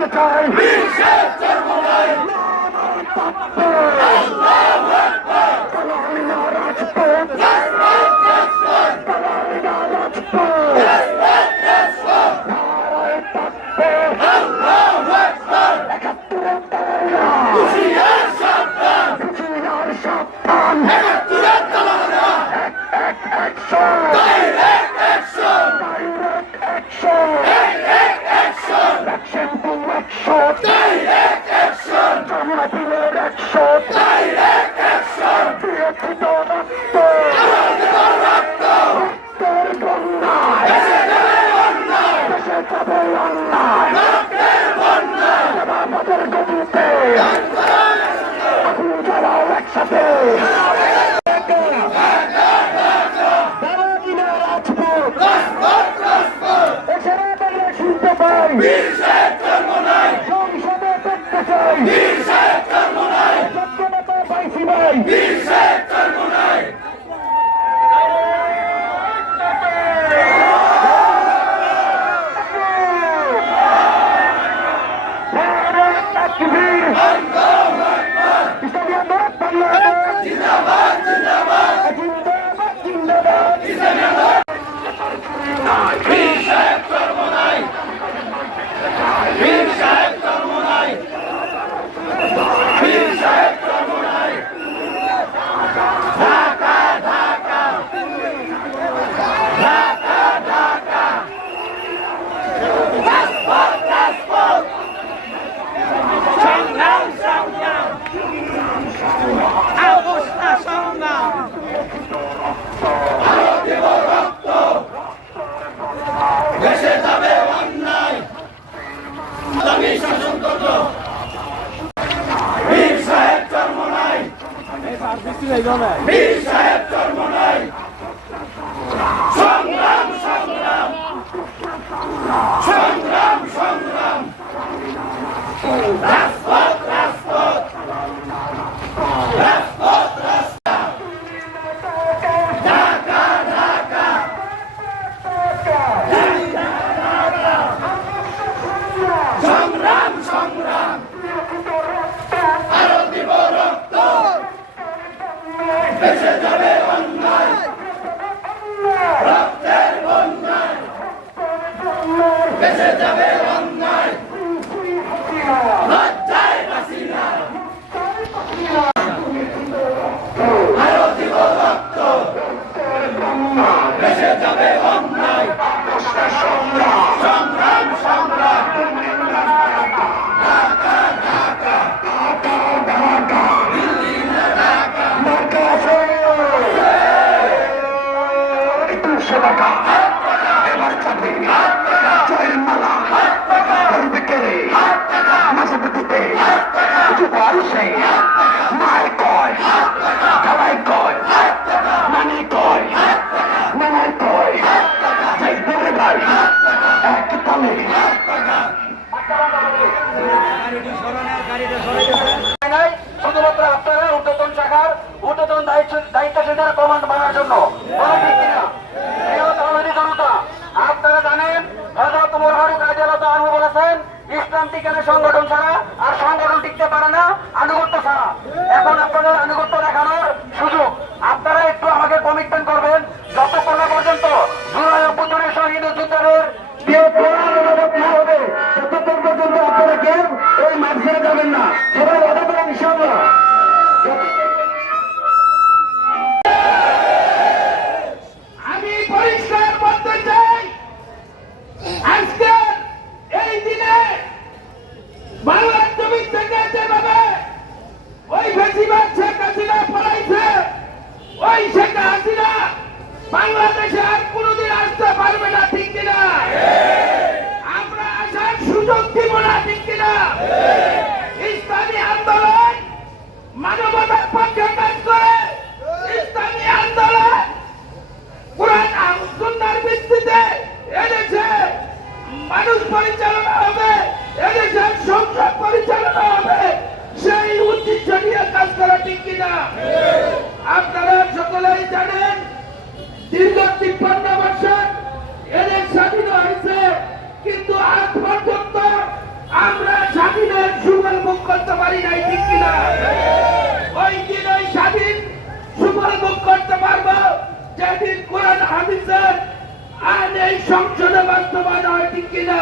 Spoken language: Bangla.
দেখতে চাই বীর সাহেব চরমোনাই সংগ্রাম সংগ্রাম সংগ্রাম সংগ্রাম রাজপথ রাজপথ রাজপথ রাস্তা ঢাকা ঢাকা সংগ্রাম সংগ্রাম আরো দিব রক্ত বেঁচে যাবে অন্যায় রক্তের বন্যায় বেঁচে যাবে অন্যায় লজ্জায় বাঁচি না আরো দিব রক্ত বেঁচে যাবে অন্যায় সংগ্রাম সংগ্রাম ঢাকা ঢাকা দিল্লি না ঢাকা এবার চাপে জয়ের মালা ধরবে কেড়ে মাঝে দিতে সে মায় কয় গালায় কয় নানি কয় নানায় কয় ধরে ভাই এক তালে শুধুমাত্র আপনারা ঊর্ধ্বতন শাখার ঊর্ধ্বতন দায়িত্বশীলদের কমান্ড মানার জন্য আপনারা জানেন হযরত ওমর ফারুক রাদিয়াল্লাহু আনহু বলেছেন ইসলাম টিকানোর সংগঠন ছাড়া আর সংগঠন টিকতে পারে না আনুগত্য ছাড়া। এখন আপনাদের আনুগত্য দেখানোর সুযোগ। আপনারা একটু আমাকে কমিটমেন্ট করবেন যতক্ষণ না পর্যন্ত জুলাই অভ্যুত্থানের শহীদ যোদ্ধাদের না হবে ততক্ষণ পর্যন্ত আপনারা কেউ ওই মাঠ ছেড়ে যাবেন না। সবাই কথা বলেন ইনশাআল্লাহ। আমি পরিষ্কার বলতে চাই আজকে এই দিনে বাংলার জমি থেকে যেভাবে ওই বেশিরভাগ শেখ হাসিনা পড়াইছে ওই শেখ হাসিনা বাংলাদেশে আর কোনোদিন আসতে পারবে না, ঠিক কিনা? আমরা আসার সুযোগ দিব না, ঠিক কিনা? ইসলামী আন্দোলন মানবতার পক্ষে কাজ করে। ইসলামী আন্দোলন কোরআন সুন্নাহর ভিত্তিতে এদেশে মানুষ পরিচালনা হবে, এদেশের সংসদ পরিচালনা হবে, সেই উদ্দেশ্য নিয়ে কাজ করা, ঠিক কিনা? আপনারা সকলেই জানেন দীর্ঘ 53 বছর এদেশ স্বাধীন হয়েছে, কিন্তু আজ পর্যন্ত আমরা করতে পারি নাই, ঠিক কিনা? ওই দিন ওই স্বাধীন সুফল ভোগ করতে পারবো যেদিন কোরআন হাদিসের আইন এই সংসদে বাস্তবায়ন হয়, ঠিক কিনা?